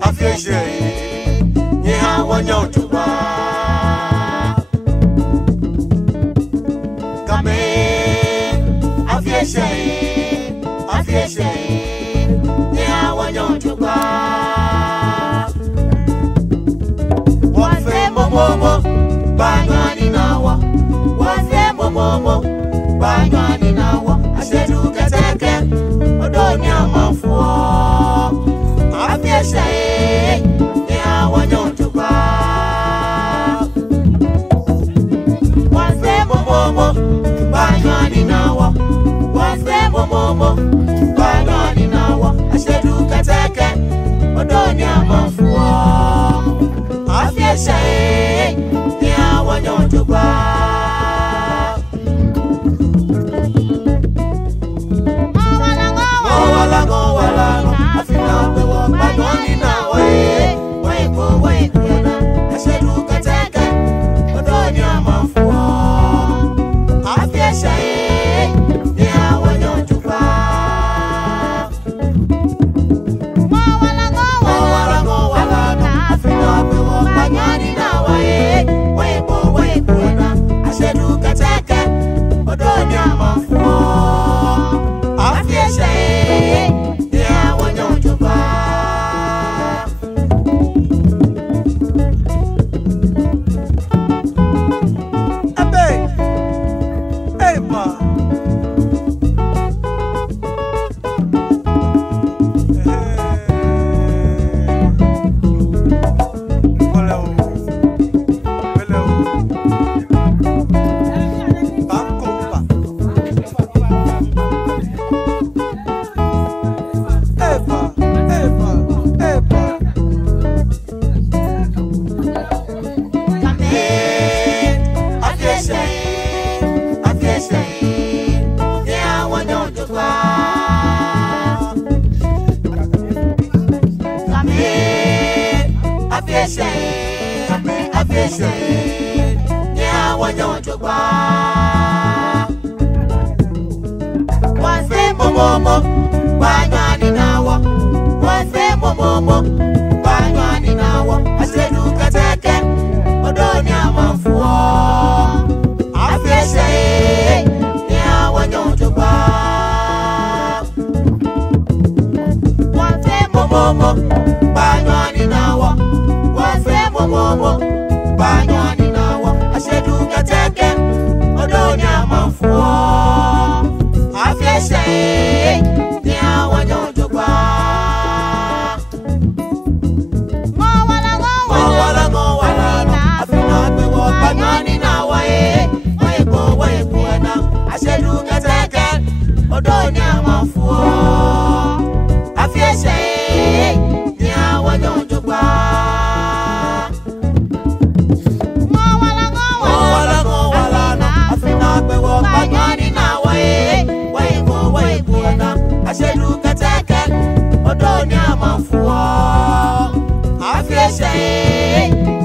Afieshe, yeah, one young to buy. Come in, Afieshe, yeah, one young to buy. One fame, Momo, Banyani Nawa, one fame, Momo, Banyani Nawa. I said, look at that again, Odonia Mafua. Afieshe, yeah, one young to buy. One fame, Momo, Banyani Nawa, one fame, Momo, Banyani Nawa. I said, look at that again, Odonia Mafua. Afieshe, yeah, one young to buy. Afieshe, yeah, one young to buy. One fame, Momo, Banyani Nawa, one fame, Momo, Banyani Nawa. I said, look at that again, Odonia Mafua. Afieshe, yeah, one young to buy. One fame, Momo, Banyani Nawa, one fame, Momo, Banyani Nawa. I said, look at that again, Odonia Mafua. Afieshe, yeah, one young to buy. Mawala, I feel not the walk, Banyani Nawa, wait, I said, look at that again, Odonia Mafua. Afieshe, yeah, one young to buy. I said, look at that again, Odonia Mafua. Afieshe,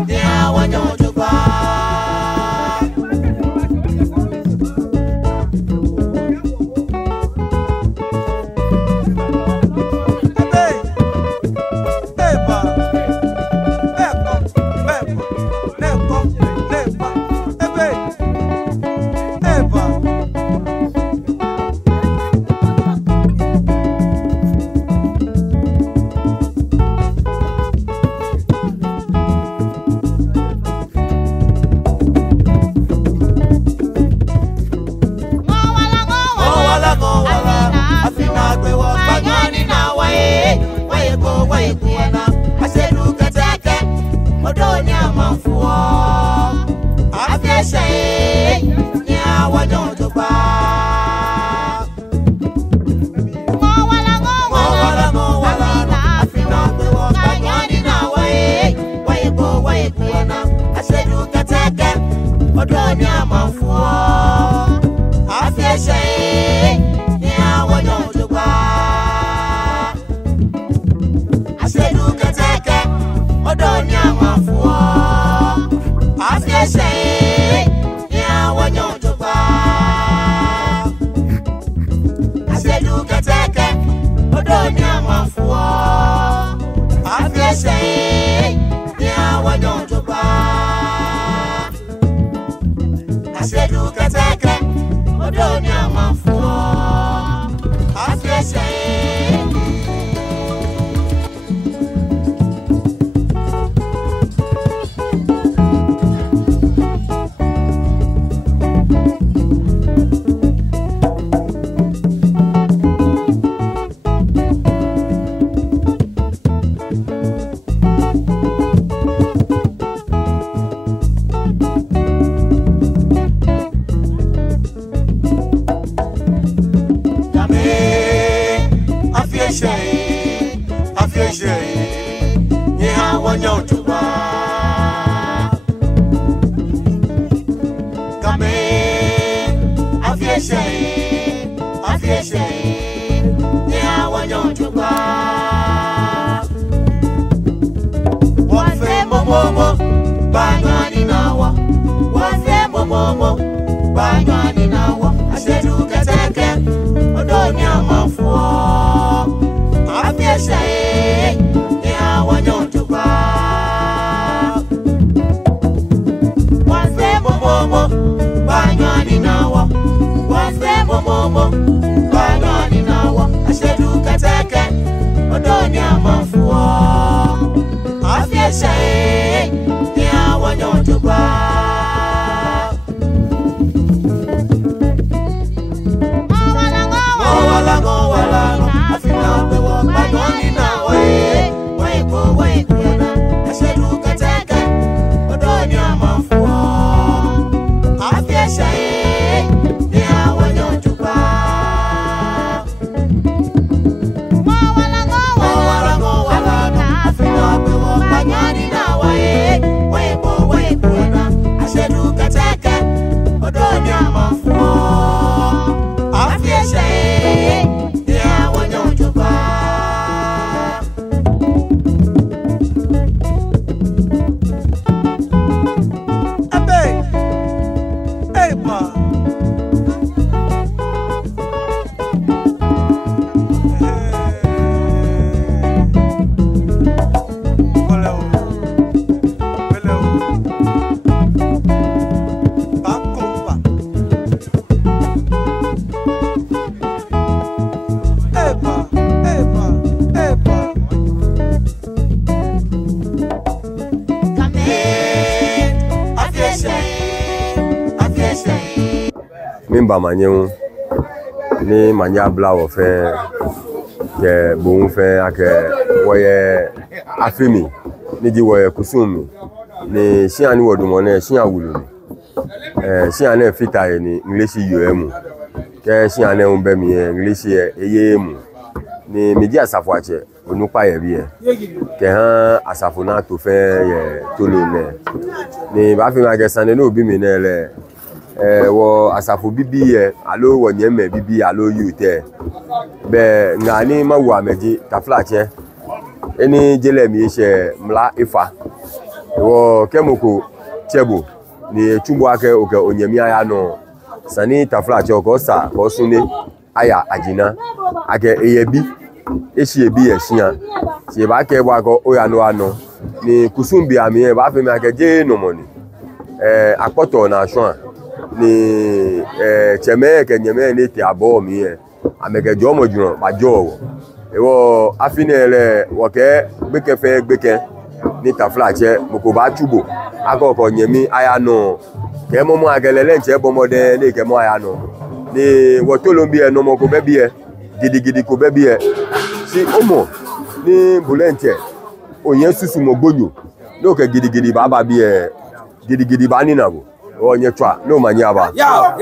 yeah, one young to buy. I said, look at that again, Odonia Mafua. Afieshe, yeah, one young to buy. Mawala, I feel not the walk, Banyani Nawa, wait, I said, look at that again, Odonia Mafua. Afieshe, yeah, one young to buy. I said, look at that again, Odonia Mafua. Afieshe, yeah, one young to buy. I said, look at that again, Odonia Mafua. Odonia Mafuo, Afieshe. Mimba manyewu ni manya blawo fe ke bon fe ake woye afimi ni di woye kusumi ni shiani wodumone shian wulu shian fita ni English yoemu ke shian unbe mi English eyemu ni media asafuache onupa ye bi ke han asafuna to fe ye tolone ni ba fi ma ke sane no bi mi na le wo asafu bibi alo wo nyeme bibi alo yute be ngani mawu ameji taflache eni jelemi se mla ifa wo kemoko chebo ni tumbo ake oke onyemi aya no sani taflache ko sa ko sunne aya ajina ake eyebi esi ebi esian se ba ke wa ko oya no ano ni kusumbi ami ba fe mi ake je no moni apoto na swan ni cheme ke nyeme ni ti abo mi ameke jo mojuran ba jo ewo afinele wo ke gbeke fe gbeke ni taflache moko ba tubo akoko nyemi aya no ke momo agelele nche bomode ni ke mo aya no ni wo to lo bi no mo ko bebi gidigidi ko bebi si omo ni bulente oyen susu mo gbojo no ke gidigidi baba bi gidigidi ba ni nago onye twa no manyaba ya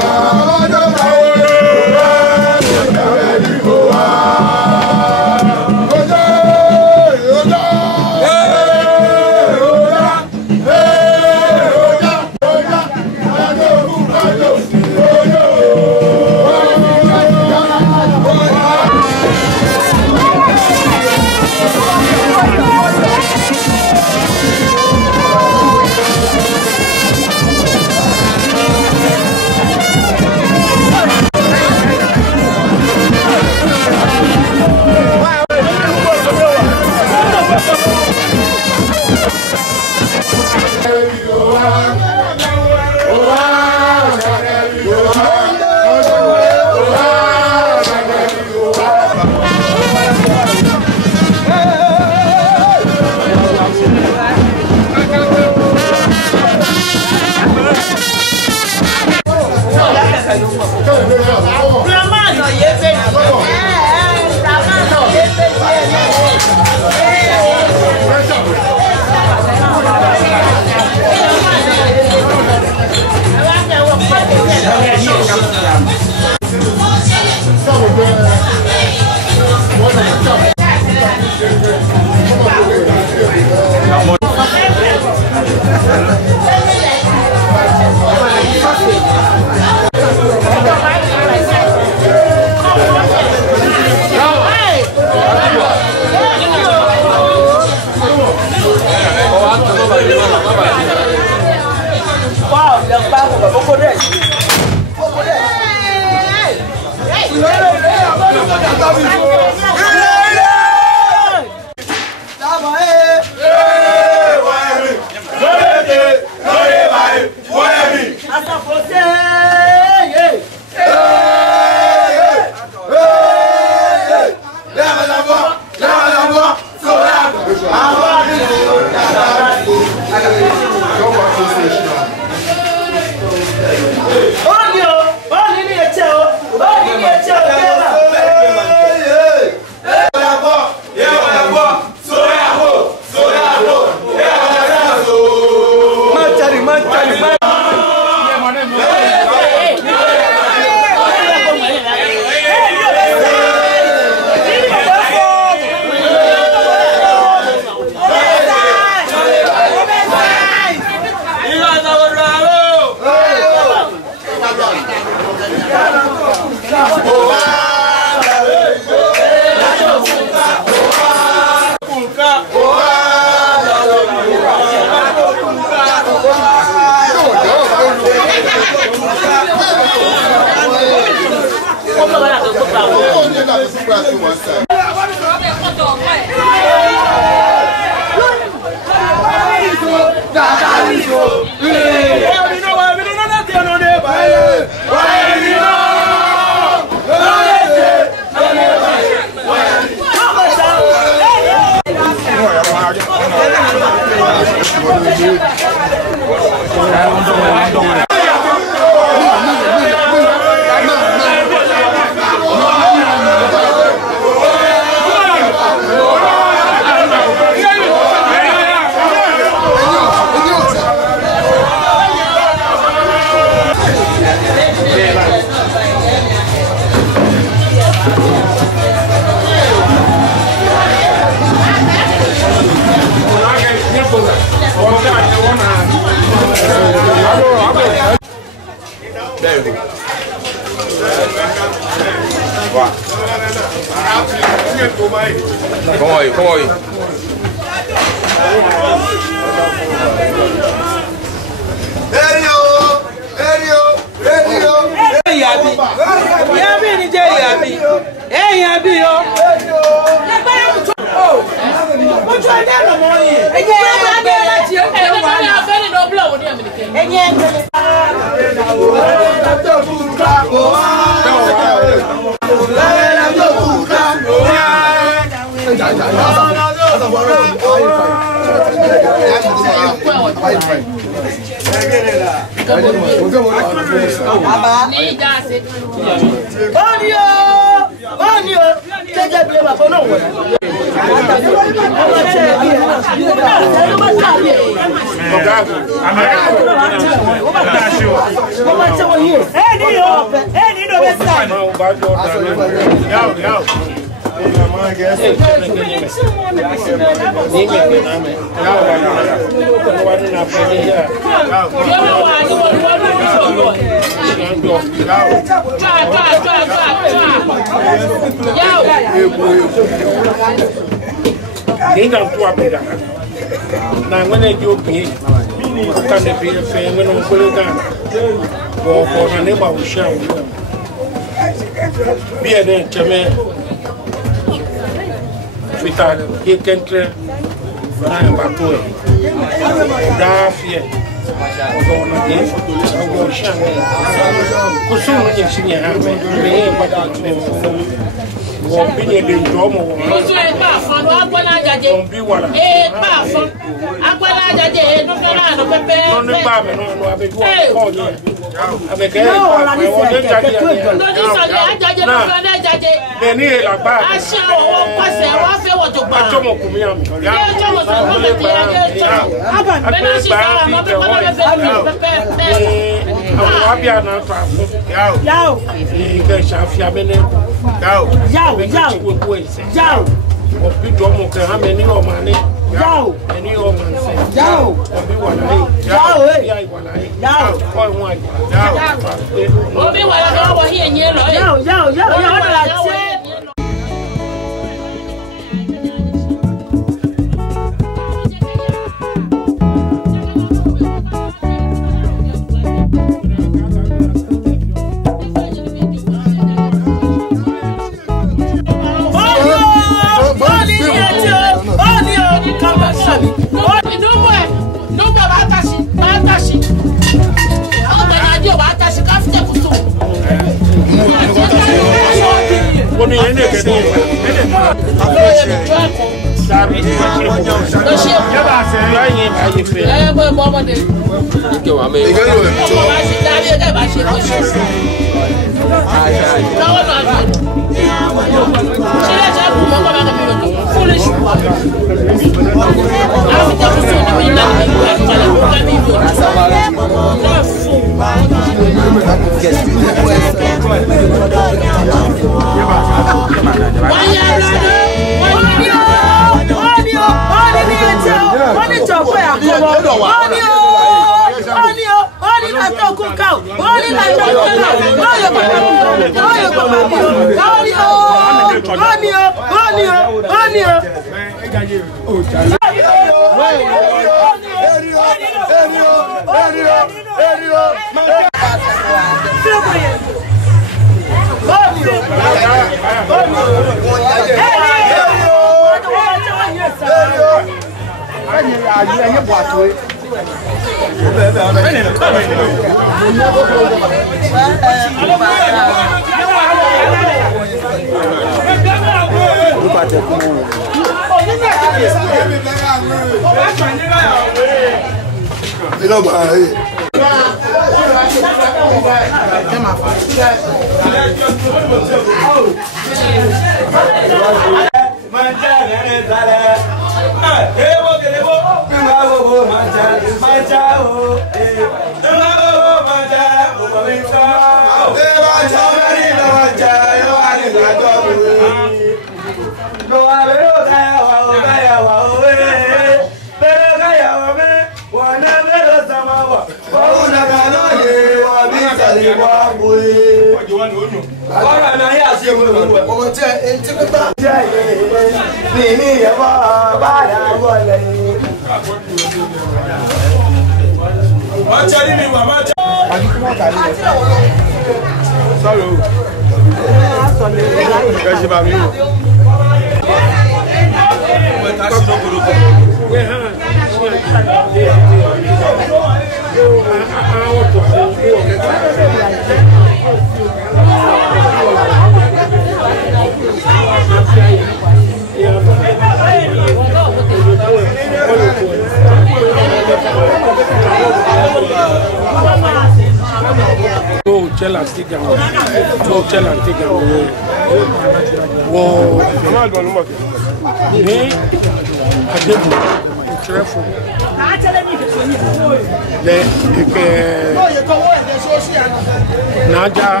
Naja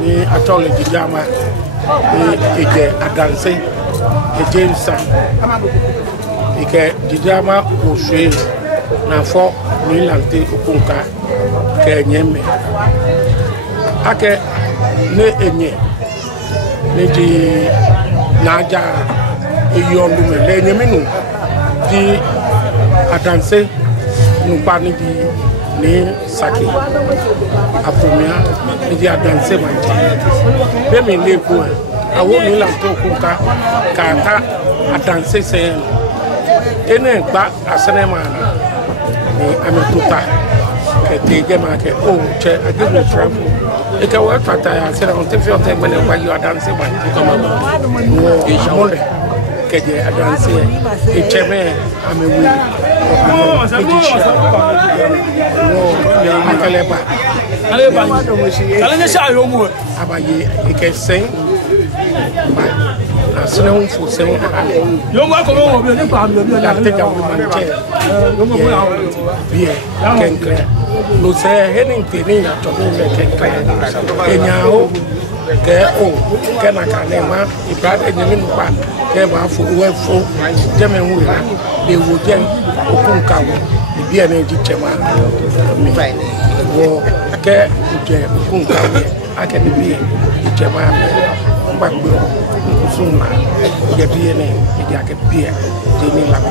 ni atole dijama ni ike adanse ejemsa ike dijama oswe na fo ni lante okunka ke nyeme ake ne enye ne di naja eyolu me le nyeme nu di adanse nupa ni di ni saki apromia ni di adanse manje be mi le ko awo ni la to kunka ka ta adanse se ene gba asene ma ni ametuta ke te je ma ke o che agbe travel e ka wa tata ya se on te fi on te gbele gba yo adanse manje ko ma wo e jamole ke je adanse e cheme amewu Kaleba. Kalene sha yo mu. Abaye ikesen. Asene un fo se. Yo mu ko mo bi ni pa mi bi la te ja wo ma che. Yo mu la bi e kenkre. No se henin te ni ya to ni kenkre. Enya o ke o ke na kanema ibrad enyemi nu pa ke ba fo we fo jeme hu ra de wo je okunka wo bi ene di chema mi wo ke je okunka wo ake ni bi chema gbagbe kusuma je bi ene di ake bi de ni la ko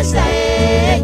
Say